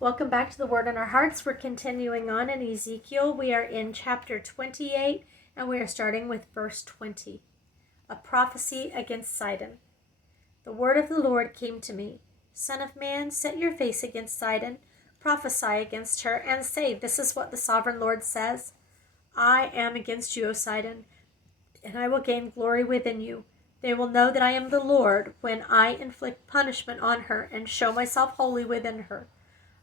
Welcome back to the Word in Our Hearts. We're continuing on in Ezekiel. We are in chapter 28, and we are starting with verse 20. A prophecy against Sidon. The word of the Lord came to me. Son of man, set your face against Sidon, prophesy against her, and say, This is what the sovereign Lord says. I am against you, O Sidon, and I will gain glory within you. They will know that I am the Lord when I inflict punishment on her and show myself holy within her.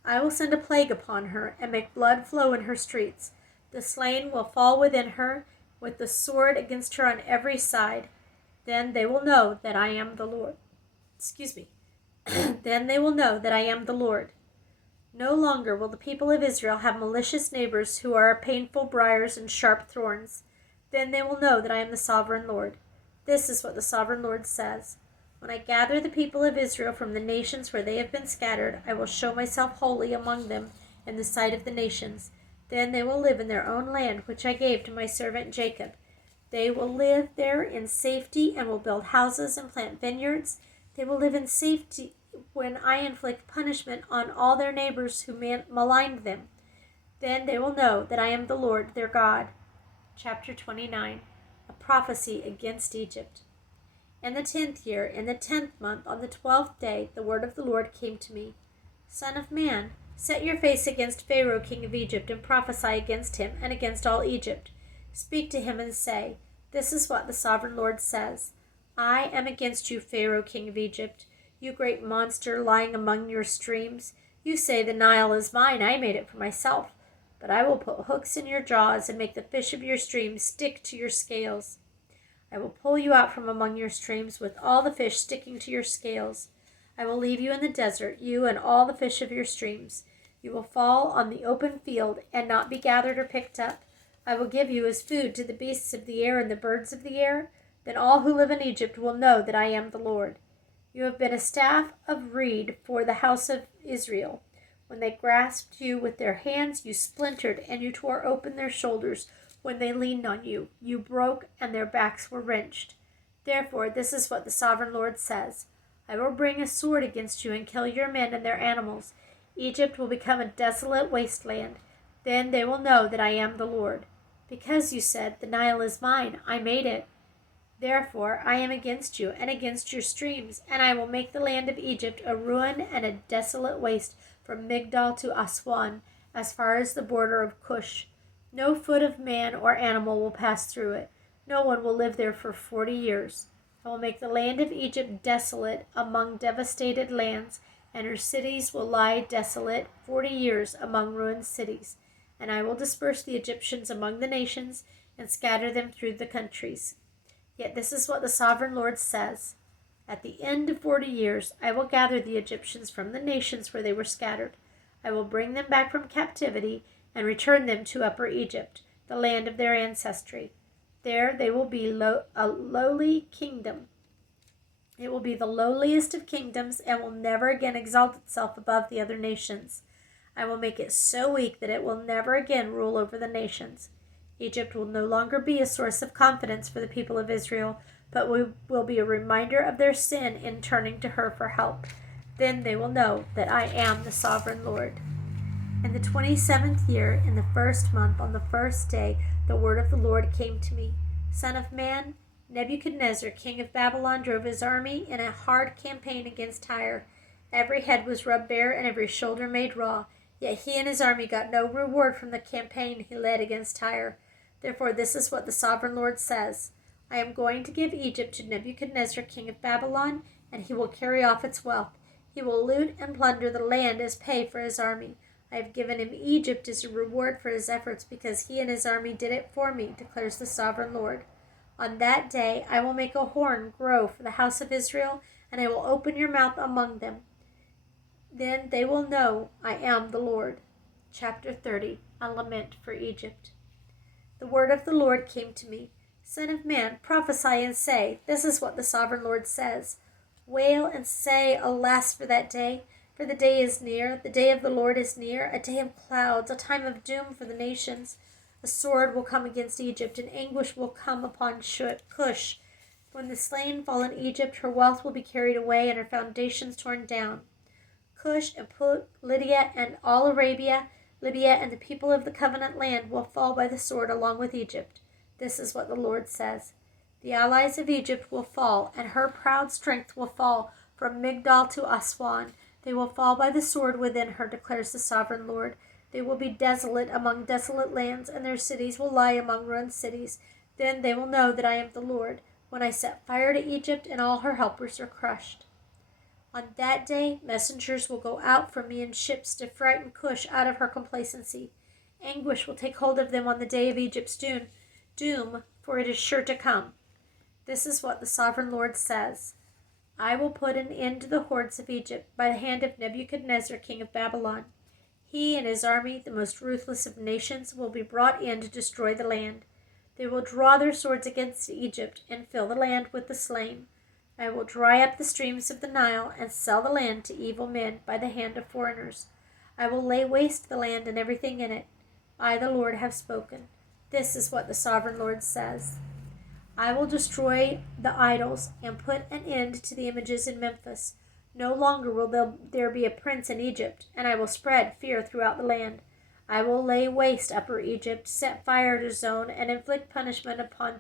I will send a plague upon her, and make blood flow in her streets. The slain will fall within her, with the sword against her on every side. Then they will know that I am the Lord. Then they will know that I am the Lord. No longer will the people of Israel have malicious neighbors who are painful briars and sharp thorns. Then they will know that I am the sovereign Lord. This is what the sovereign Lord says. When I gather the people of Israel from the nations where they have been scattered, I will show myself holy among them in the sight of the nations. Then they will live in their own land, which I gave to my servant Jacob. They will live there in safety and will build houses and plant vineyards. They will live in safety when I inflict punishment on all their neighbors who maligned them. Then they will know that I am the Lord their God. Chapter 29. A prophecy against Egypt. In the 10th year, in the 10th month, on the 12th day, the word of the Lord came to me. Son of man, set your face against Pharaoh king of Egypt, and prophesy against him and against all Egypt. Speak to him and say, This is what the sovereign Lord says. I am against you, Pharaoh king of Egypt, you great monster lying among your streams. You say, The Nile is mine, I made it for myself. But I will put hooks in your jaws and make the fish of your streams stick to your scales. I will pull you out from among your streams with all the fish sticking to your scales. I will leave you in the desert, you and all the fish of your streams. You will fall on the open field and not be gathered or picked up. I will give you as food to the beasts of the air and the birds of the air. Then all who live in Egypt will know that I am the Lord. You have been a staff of reed for the house of Israel. When they grasped you with their hands, you splintered, and you tore open their shoulders. When they leaned on you, you broke, and their backs were wrenched. Therefore, this is what the sovereign Lord says. I will bring a sword against you and kill your men and their animals. Egypt will become a desolate wasteland. Then they will know that I am the Lord. Because you said, The Nile is mine, I made it. Therefore, I am against you and against your streams, and I will make the land of Egypt a ruin and a desolate waste from Migdol to Aswan, as far as the border of Cush. No foot of man or animal will pass through it. No one will live there for 40 years. I will make the land of Egypt desolate among devastated lands, and her cities will lie desolate 40 years among ruined cities. And I will disperse the Egyptians among the nations and scatter them through the countries. Yet this is what the sovereign Lord says. At the end of 40 years, I will gather the Egyptians from the nations where they were scattered. I will bring them back from captivity and return them to Upper Egypt, the land of their ancestry. There they will be a lowly kingdom. It will be the lowliest of kingdoms and will never again exalt itself above the other nations. I will make it so weak that it will never again rule over the nations. Egypt will no longer be a source of confidence for the people of Israel, but will be a reminder of their sin in turning to her for help. Then they will know that I am the sovereign Lord. In the 27th year, in the 1st month, on the 1st day, the word of the Lord came to me. Son of man, Nebuchadnezzar, king of Babylon, drove his army in a hard campaign against Tyre. Every head was rubbed bare and every shoulder made raw. Yet he and his army got no reward from the campaign he led against Tyre. Therefore, this is what the sovereign Lord says. I am going to give Egypt to Nebuchadnezzar, king of Babylon, and he will carry off its wealth. He will loot and plunder the land as pay for his army. I have given him Egypt as a reward for his efforts, because he and his army did it for me, declares the sovereign Lord. On that day I will make a horn grow for the house of Israel, and I will open your mouth among them. Then they will know I am the Lord. Chapter 30. A lament for Egypt. The word of the Lord came to me. Son of man, prophesy and say, This is what the sovereign Lord says. Wail and say, Alas for that day! For the day is near, the day of the Lord is near, a day of clouds, a time of doom for the nations. A sword will come against Egypt, and anguish will come upon Cush. When the slain fall in Egypt, her wealth will be carried away, and her foundations torn down. Cush and Put, Lydia and all Arabia, Libya and the people of the covenant land will fall by the sword along with Egypt. This is what the Lord says. The allies of Egypt will fall, and her proud strength will fall from Migdol to Aswan. They will fall by the sword within her, declares the sovereign Lord. They will be desolate among desolate lands, and their cities will lie among ruined cities. Then they will know that I am the Lord, when I set fire to Egypt and all her helpers are crushed. On that day, messengers will go out from me in ships to frighten Cush out of her complacency. Anguish will take hold of them on the day of Egypt's doom, for it is sure to come. This is what the sovereign Lord says. I will put an end to the hordes of Egypt by the hand of Nebuchadnezzar, king of Babylon. He and his army, the most ruthless of nations, will be brought in to destroy the land. They will draw their swords against Egypt and fill the land with the slain. I will dry up the streams of the Nile and sell the land to evil men by the hand of foreigners. I will lay waste the land and everything in it. I, the Lord, have spoken. This is what the sovereign Lord says. I will destroy the idols and put an end to the images in Memphis. No longer will there be a prince in Egypt, and I will spread fear throughout the land. I will lay waste Upper Egypt, set fire to Zone, and inflict punishment on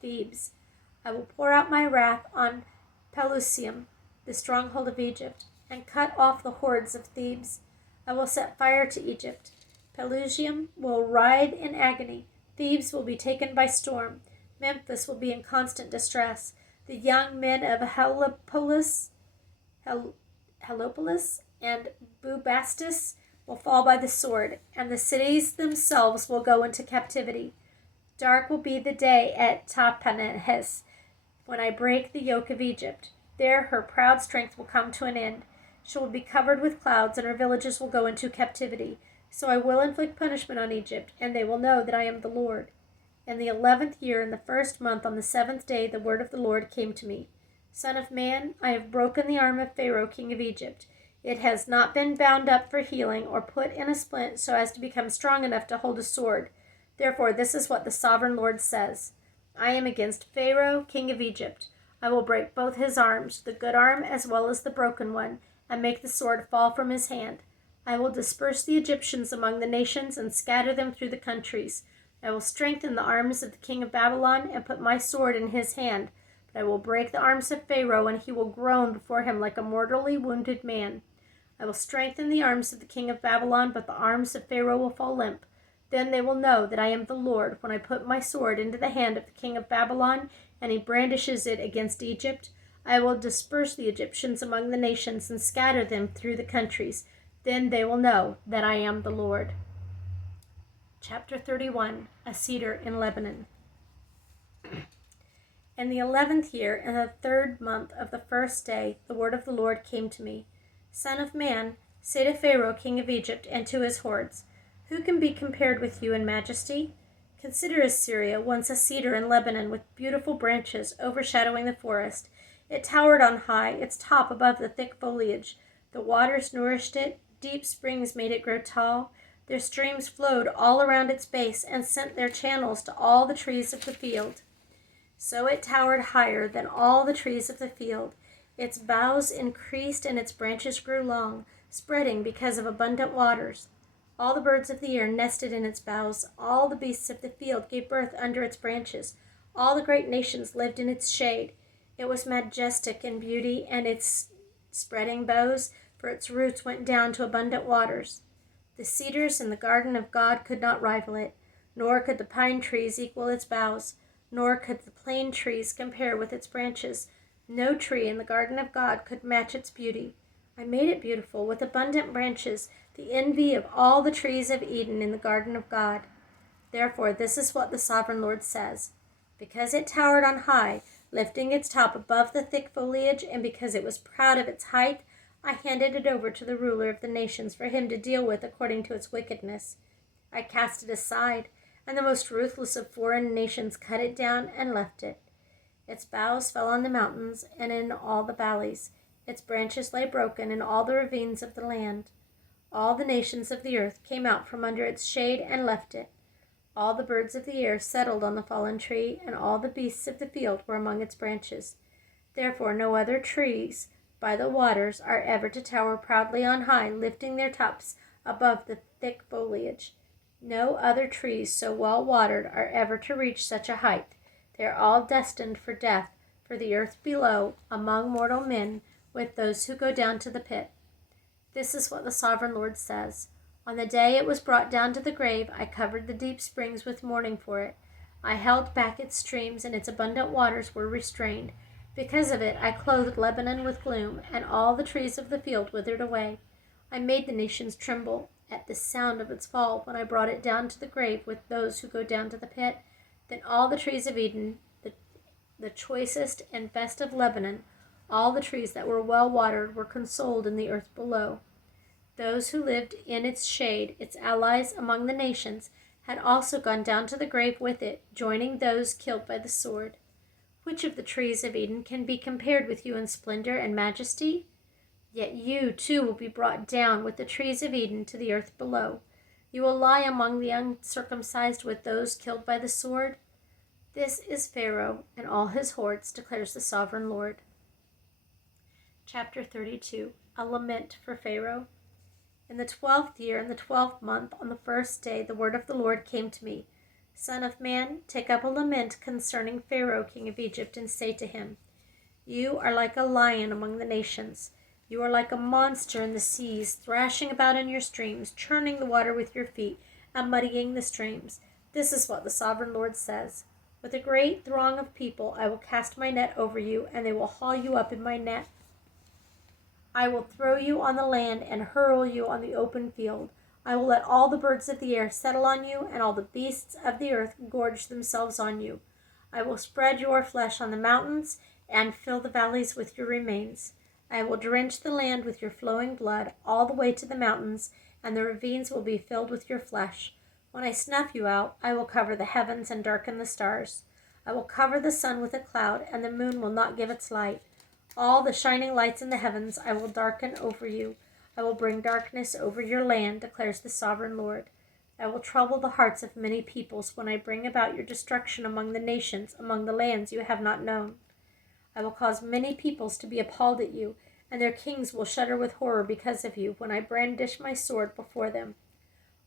Thebes. I will pour out my wrath on Pelusium, the stronghold of Egypt, and cut off the hordes of Thebes. I will set fire to Egypt. Pelusium will writhe in agony. Thebes will be taken by storm. Memphis will be in constant distress. The young men of Heliopolis and Bubastis will fall by the sword, and the cities themselves will go into captivity. Dark will be the day at Tahpanhes, when I break the yoke of Egypt. There her proud strength will come to an end. She will be covered with clouds, and her villages will go into captivity. So I will inflict punishment on Egypt, and they will know that I am the Lord. In the 11th year, in the 1st month, on the 7th day, the word of the Lord came to me. Son of man, I have broken the arm of Pharaoh, king of Egypt. It has not been bound up for healing or put in a splint so as to become strong enough to hold a sword. Therefore, this is what the sovereign Lord says. I am against Pharaoh, king of Egypt. I will break both his arms, the good arm as well as the broken one, and make the sword fall from his hand. I will disperse the Egyptians among the nations and scatter them through the countries. I will strengthen the arms of the king of Babylon and put my sword in his hand. But I will break the arms of Pharaoh, and he will groan before him like a mortally wounded man. I will strengthen the arms of the king of Babylon, but the arms of Pharaoh will fall limp. Then they will know that I am the Lord when I put my sword into the hand of the king of Babylon, and he brandishes it against Egypt. I will disperse the Egyptians among the nations and scatter them through the countries. Then they will know that I am the Lord. Chapter 31, a Cedar in Lebanon. In the 11th year, in the 3rd month of the 1st day, the word of the Lord came to me. Son of man, say to Pharaoh, king of Egypt, and to his hordes, who can be compared with you in majesty? Consider Assyria, once a cedar in Lebanon with beautiful branches overshadowing the forest. It towered on high, its top above the thick foliage. The waters nourished it, deep springs made it grow tall. Their streams flowed all around its base and sent their channels to all the trees of the field. So it towered higher than all the trees of the field. Its boughs increased and its branches grew long, spreading because of abundant waters. All the birds of the air nested in its boughs. All the beasts of the field gave birth under its branches. All the great nations lived in its shade. It was majestic in beauty, and its spreading boughs, for its roots went down to abundant waters. The cedars in the garden of God could not rival it, nor could the pine trees equal its boughs, nor could the plane trees compare with its branches. No tree in the garden of God could match its beauty. I made it beautiful, with abundant branches, the envy of all the trees of Eden in the garden of God. Therefore, this is what the sovereign Lord says. Because it towered on high, lifting its top above the thick foliage, and because it was proud of its height, I handed it over to the ruler of the nations for him to deal with according to its wickedness. I cast it aside, and the most ruthless of foreign nations cut it down and left it. Its boughs fell on the mountains and in all the valleys. Its branches lay broken in all the ravines of the land. All the nations of the earth came out from under its shade and left it. All the birds of the air settled on the fallen tree, and all the beasts of the field were among its branches. Therefore no other trees by the waters are ever to tower proudly on high, lifting their tops above the thick foliage. No other trees so well watered are ever to reach such a height. They are all destined for death, for the earth below, among mortal men, with those who go down to the pit. This is what the Sovereign Lord says. On the day it was brought down to the grave, I covered the deep springs with mourning for it. I held back its streams, and its abundant waters were restrained. Because of it, I clothed Lebanon with gloom, and all the trees of the field withered away. I made the nations tremble at the sound of its fall when I brought it down to the grave with those who go down to the pit. Then all the trees of Eden, the choicest and best of Lebanon, all the trees that were well watered, were consoled in the earth below. Those who lived in its shade, its allies among the nations, had also gone down to the grave with it, joining those killed by the sword. Which of the trees of Eden can be compared with you in splendor and majesty? Yet you, too, will be brought down with the trees of Eden to the earth below. You will lie among the uncircumcised with those killed by the sword. This is Pharaoh and all his hordes, declares the Sovereign Lord. Chapter 32. A Lament for Pharaoh. In the 12th year, in the 12th month, on the first day, the word of the Lord came to me. Son of man, take up a lament concerning Pharaoh, king of Egypt, and say to him, You are like a lion among the nations. You are like a monster in the seas, thrashing about in your streams, churning the water with your feet, and muddying the streams. This is what the Sovereign Lord says. With a great throng of people I will cast my net over you, and they will haul you up in my net. I will throw you on the land and hurl you on the open field. I will let all the birds of the air settle on you, and all the beasts of the earth gorge themselves on you. I will spread your flesh on the mountains and fill the valleys with your remains. I will drench the land with your flowing blood all the way to the mountains, and the ravines will be filled with your flesh. When I snuff you out, I will cover the heavens and darken the stars. I will cover the sun with a cloud, and the moon will not give its light. All the shining lights in the heavens I will darken over you. I will bring darkness over your land, declares the Sovereign Lord. I will trouble the hearts of many peoples when I bring about your destruction among the nations, among the lands you have not known. I will cause many peoples to be appalled at you, and their kings will shudder with horror because of you when I brandish my sword before them.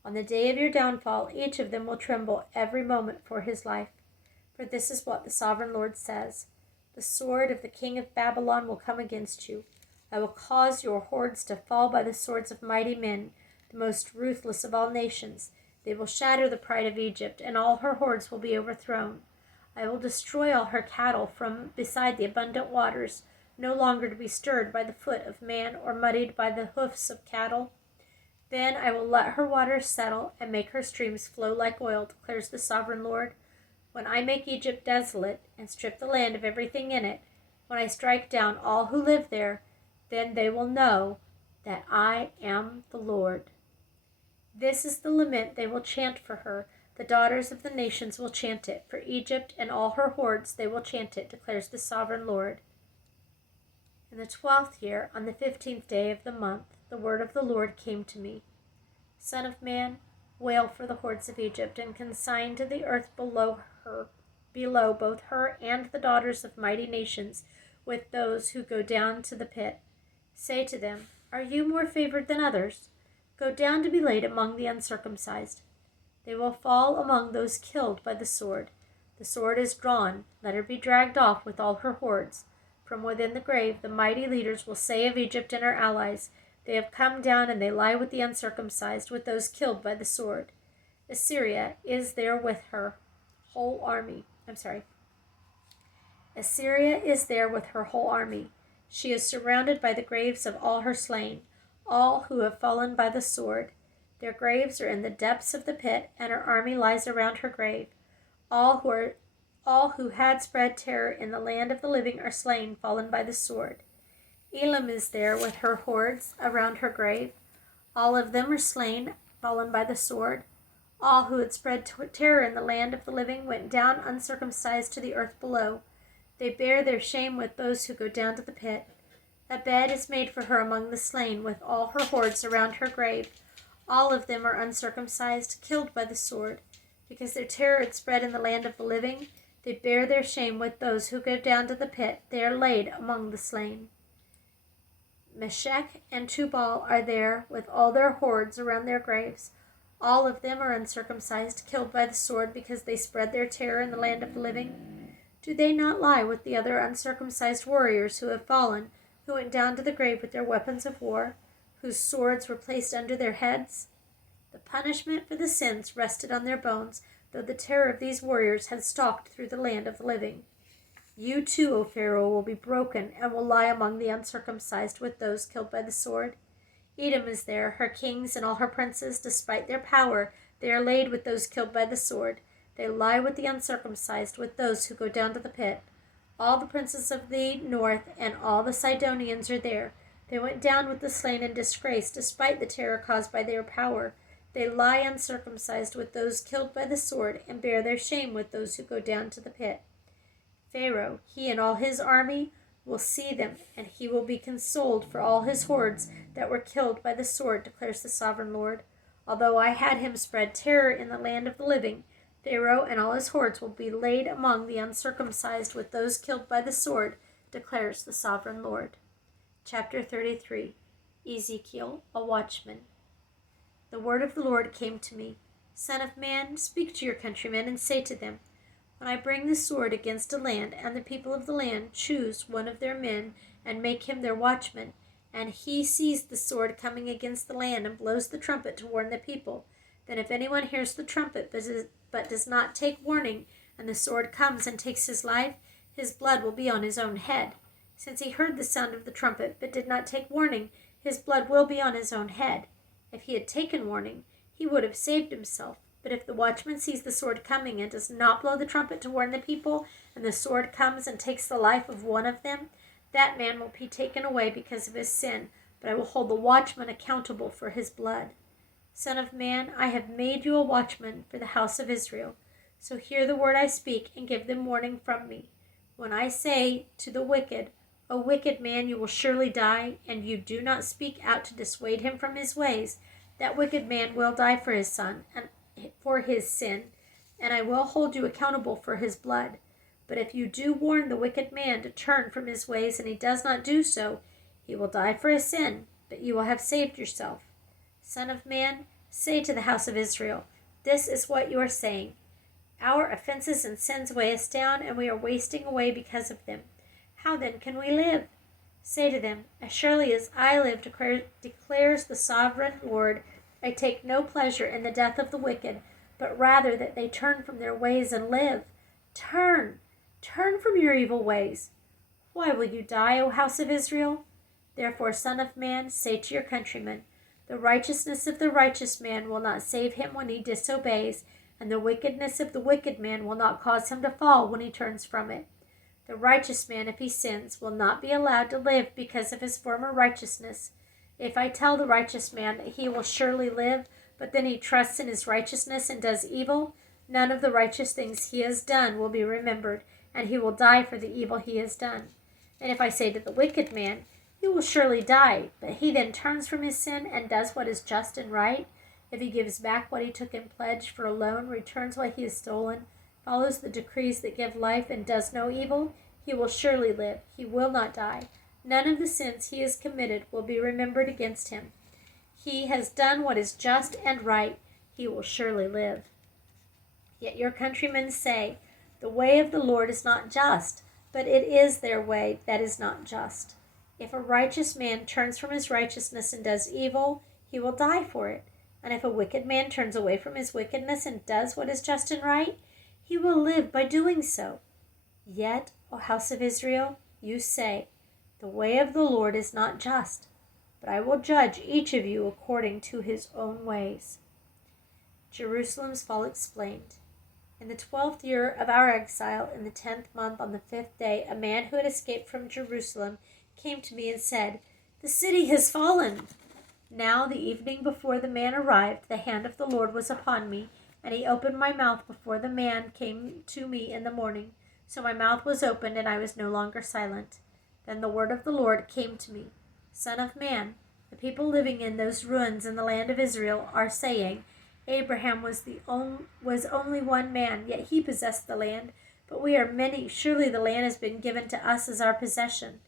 On the day of your downfall, each of them will tremble every moment for his life. For this is what the Sovereign Lord says. The sword of the king of Babylon will come against you. I will cause your hordes to fall by the swords of mighty men, the most ruthless of all nations. They will shatter the pride of Egypt, and all her hordes will be overthrown. I will destroy all her cattle from beside the abundant waters, no longer to be stirred by the foot of man or muddied by the hoofs of cattle. Then I will let her waters settle and make her streams flow like oil, declares the Sovereign Lord. When I make Egypt desolate and strip the land of everything in it, when I strike down all who live there, then they will know that I am the Lord. This is the lament they will chant for her. The daughters of the nations will chant it. For Egypt and all her hordes they will chant it, declares the Sovereign Lord. In the 12th year, on the 15th day of the month, the word of the Lord came to me. Son of man, wail for the hordes of Egypt, and consign to the earth below both her and the daughters of mighty nations, with those who go down to the pit. Say to them, Are you more favored than others? Go down to be laid among the uncircumcised. They will fall among those killed by the sword. The sword is drawn, let her be dragged off with all her hordes. From within the grave the mighty leaders will say of Egypt and her allies, They have come down and they lie with the uncircumcised, with those killed by the sword. Assyria is there with her whole army. Assyria is there with her whole army. She is surrounded by the graves of all her slain, all who have fallen by the sword. Their graves are in the depths of the pit, and her army lies around her grave. All who had spread terror in the land of the living are slain, fallen by the sword. Elam is there with her hordes around her grave. All of them are slain, fallen by the sword. All who had spread terror in the land of the living went down uncircumcised to the earth below. They bear their shame with those who go down to the pit. A bed is made for her among the slain, with all her hordes around her grave. All of them are uncircumcised, killed by the sword. Because their terror had spread in the land of the living, They bear their shame with those who go down to the pit. They are laid among the slain. Meshech and Tubal are there with all their hordes around their graves. All of them are uncircumcised, killed by the sword because they spread their terror in the land of the living. Do they not lie with the other uncircumcised warriors who have fallen, who went down to the grave with their weapons of war, whose swords were placed under their heads? The punishment for the sins rested on their bones, though the terror of these warriors had stalked through the land of the living. You too, O Pharaoh, will be broken and will lie among the uncircumcised with those killed by the sword. Edom is there, her kings and all her princes, despite their power, they are laid with those killed by the sword. They lie with the uncircumcised, with those who go down to the pit. All the princes of the north and all the Sidonians are there. They went down with the slain in disgrace, despite the terror caused by their power. They lie uncircumcised with those killed by the sword, and bear their shame with those who go down to the pit. Pharaoh, he and all his army, will see them, and he will be consoled for all his hordes that were killed by the sword, declares the sovereign Lord. Although I had him spread terror in the land of the living, Pharaoh and all his hordes will be laid among the uncircumcised with those killed by the sword, declares the sovereign Lord. Chapter 33. Ezekiel, a Watchman. The word of the Lord came to me. Son of man, speak to your countrymen and say to them, when I bring the sword against a land, and the people of the land choose one of their men and make him their watchman, and he sees the sword coming against the land and blows the trumpet to warn the people, then if anyone hears the trumpet but does not take warning, and the sword comes and takes his life, his blood will be on his own head. Since he heard the sound of the trumpet but did not take warning, his blood will be on his own head. If he had taken warning, he would have saved himself. But if the watchman sees the sword coming and does not blow the trumpet to warn the people, and the sword comes and takes the life of one of them, that man will be taken away because of his sin, but I will hold the watchman accountable for his blood. Son of man, I have made you a watchman for the house of Israel. So hear the word I speak and give them warning from me. When I say to the wicked, O wicked man, you will surely die, and you do not speak out to dissuade him from his ways, that wicked man will die for his son and for his sin, and I will hold you accountable for his blood. But if you do warn the wicked man to turn from his ways and he does not do so, he will die for his sin, but you will have saved yourself. Son of man, say to the house of Israel, this is what you are saying. Our offenses and sins weigh us down, and we are wasting away because of them. How then can we live? Say to them, as surely as I live, declares the sovereign Lord, I take no pleasure in the death of the wicked, but rather that they turn from their ways and live. Turn from your evil ways. Why will you die, O house of Israel? Therefore, son of man, say to your countrymen, the righteousness of the righteous man will not save him when he disobeys, and the wickedness of the wicked man will not cause him to fall when he turns from it. The righteous man, if he sins, will not be allowed to live because of his former righteousness. If I tell the righteous man that he will surely live, but then he trusts in his righteousness and does evil, none of the righteous things he has done will be remembered, and he will die for the evil he has done. And if I say to the wicked man, he will surely die, but he then turns from his sin and does what is just and right, if he gives back what he took in pledge for a loan, returns what he has stolen, follows the decrees that give life, and does no evil, he will surely live, he will not die. None of the sins he has committed will be remembered against him. He has done what is just and right, he will surely live. Yet your countrymen say, the way of the Lord is not just, but it is their way that is not just. If a righteous man turns from his righteousness and does evil, he will die for it. And if a wicked man turns away from his wickedness and does what is just and right, he will live by doing so. Yet, O house of Israel, you say, the way of the Lord is not just, but I will judge each of you according to his own ways. Jerusalem's fall explained. In the 12th year of our exile, in the 10th month, on the 5th day, a man who had escaped from Jerusalem came to me and said, the city has fallen. Now, the evening before the man arrived, the hand of the Lord was upon me, and he opened my mouth before the man came to me in the morning. So my mouth was opened, and I was no longer silent. Then the word of the Lord came to me. Son of man, the people living in those ruins in the land of Israel are saying, Abraham was only one man, yet he possessed the land. But we are many. Surely the land has been given to us as our possession.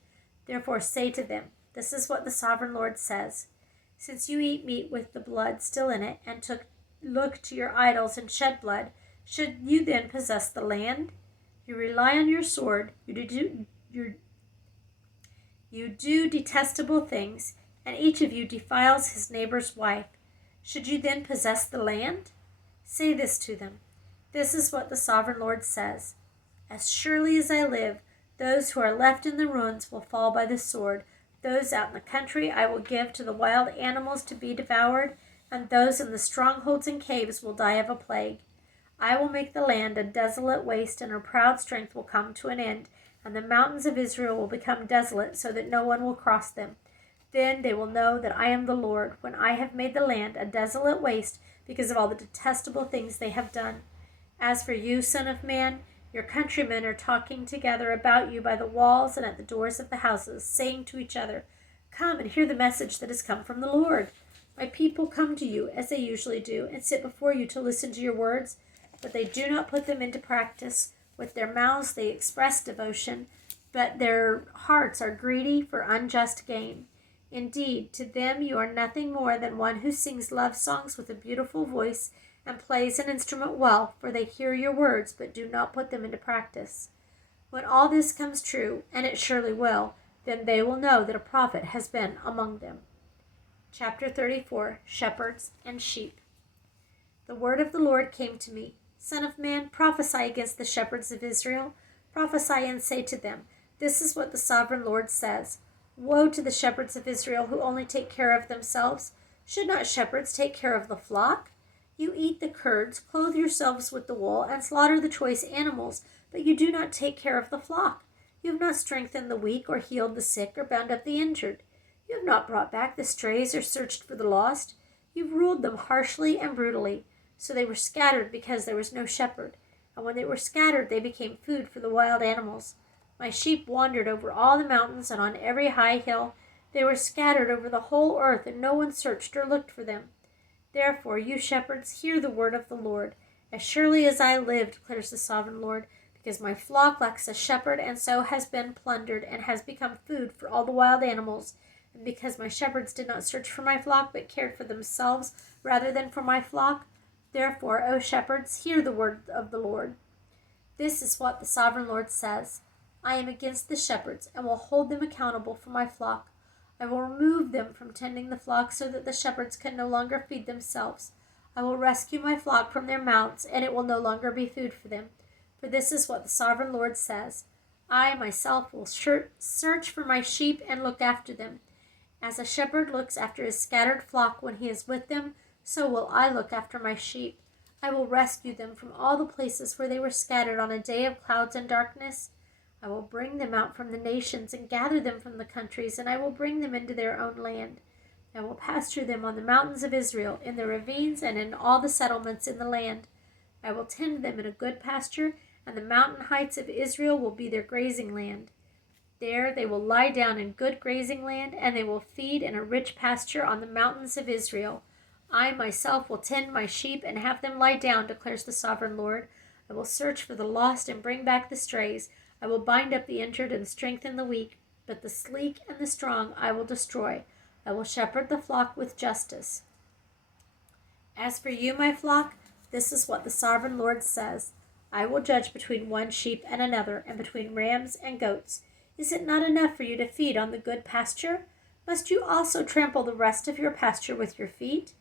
Therefore say to them, this is what the sovereign Lord says. Since you eat meat with the blood still in it, and look to your idols and shed blood, should you then possess the land? You rely on your sword, you do detestable things, and each of you defiles his neighbor's wife. Should you then possess the land? Say this to them. This is what the sovereign Lord says. As surely as I live, those who are left in the ruins will fall by the sword. Those out in the country I will give to the wild animals to be devoured, and those in the strongholds and caves will die of a plague. I will make the land a desolate waste, and her proud strength will come to an end, and the mountains of Israel will become desolate, so that no one will cross them. Then they will know that I am the Lord, when I have made the land a desolate waste because of all the detestable things they have done. As for you, son of man, your countrymen are talking together about you by the walls and at the doors of the houses, saying to each other, come and hear the message that has come from the Lord. My people come to you, as they usually do, and sit before you to listen to your words, but they do not put them into practice. With their mouths they express devotion, but their hearts are greedy for unjust gain. Indeed, to them you are nothing more than one who sings love songs with a beautiful voice and plays an instrument well, for they hear your words but do not put them into practice. When all this comes true, and it surely will, then they will know that a prophet has been among them. Chapter 34, Shepherds and Sheep. The word of the Lord came to me. Son of man, prophesy against the shepherds of Israel. Prophesy and say to them, this is what the sovereign Lord says. Woe to the shepherds of Israel who only take care of themselves. Should not shepherds take care of the flock? You eat the curds, clothe yourselves with the wool, and slaughter the choice animals, but you do not take care of the flock. You have not strengthened the weak, or healed the sick, or bound up the injured. You have not brought back the strays, or searched for the lost. You've ruled them harshly and brutally. So they were scattered because there was no shepherd. And when they were scattered, they became food for the wild animals. My sheep wandered over all the mountains and on every high hill. They were scattered over the whole earth, and no one searched or looked for them. Therefore, you shepherds, hear the word of the Lord. As surely as I live, declares the sovereign Lord, because my flock lacks a shepherd, and so has been plundered, and has become food for all the wild animals, and because my shepherds did not search for my flock, but cared for themselves rather than for my flock, therefore, O shepherds, hear the word of the Lord. This is what the sovereign Lord says. I am against the shepherds, and will hold them accountable for my flock. I will remove them from tending the flock so that the shepherds can no longer feed themselves. I will rescue my flock from their mouths, and it will no longer be food for them. For this is what the sovereign Lord says. I myself will search for my sheep and look after them. As a shepherd looks after his scattered flock when he is with them, so will I look after my sheep. I will rescue them from all the places where they were scattered on a day of clouds and darkness. I will bring them out from the nations and gather them from the countries, and I will bring them into their own land. I will pasture them on the mountains of Israel, in the ravines, and in all the settlements in the land. I will tend them in a good pasture, and the mountain heights of Israel will be their grazing land. There they will lie down in good grazing land, and they will feed in a rich pasture on the mountains of Israel. I myself will tend my sheep and have them lie down, declares the sovereign Lord. I will search for the lost and bring back the strays. I will bind up the injured and strengthen the weak, but the sleek and the strong I will destroy. I will shepherd the flock with justice. As for you, my flock, this is what the sovereign Lord says. I will judge between one sheep and another, and between rams and goats. Is it not enough for you to feed on the good pasture? Must you also trample the rest of your pasture with your feet?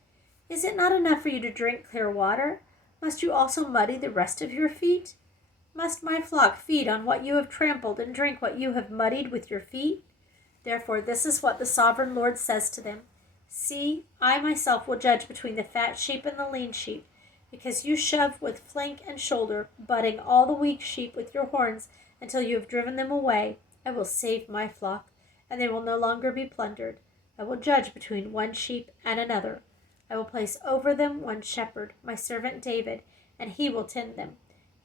Is it not enough for you to drink clear water? Must you also muddy the rest of your feet? Must my flock feed on what you have trampled and drink what you have muddied with your feet? Therefore, this is what the sovereign Lord says to them. See, I myself will judge between the fat sheep and the lean sheep, because you shove with flank and shoulder, butting all the weak sheep with your horns until you have driven them away. I will save my flock, and they will no longer be plundered. I will judge between one sheep and another. I will place over them one shepherd, my servant David, and he will tend them.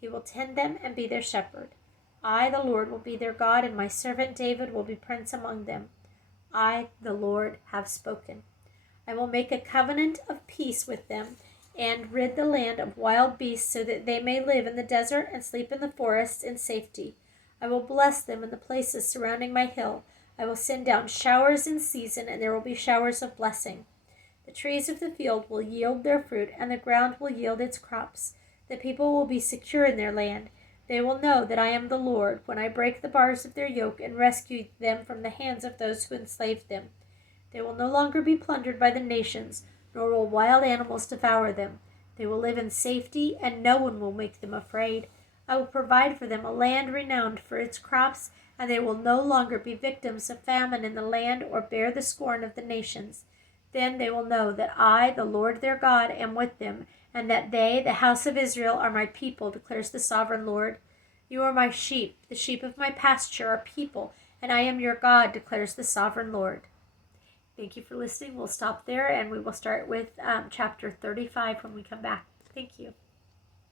He will tend them and be their shepherd. I, the Lord, will be their God, and my servant David will be prince among them. I, the Lord, have spoken. I will make a covenant of peace with them and rid the land of wild beasts so that they may live in the desert and sleep in the forests in safety. I will bless them in the places surrounding my hill. I will send down showers in season, and there will be showers of blessing. The trees of the field will yield their fruit, and the ground will yield its crops. The people will be secure in their land. They will know that I am the Lord when I break the bars of their yoke and rescue them from the hands of those who enslaved them. They will no longer be plundered by the nations, nor will wild animals devour them. They will live in safety, and no one will make them afraid. I will provide for them a land renowned for its crops, and they will no longer be victims of famine in the land or bear the scorn of the nations. Then they will know that I, the Lord their God, am with them, and that they, the house of Israel, are my people, declares the sovereign Lord. You are my sheep, the sheep of my pasture are people, and I am your God, declares the sovereign Lord. Thank you for listening. We'll stop there, and we will start with chapter 35 when we come back. Thank you.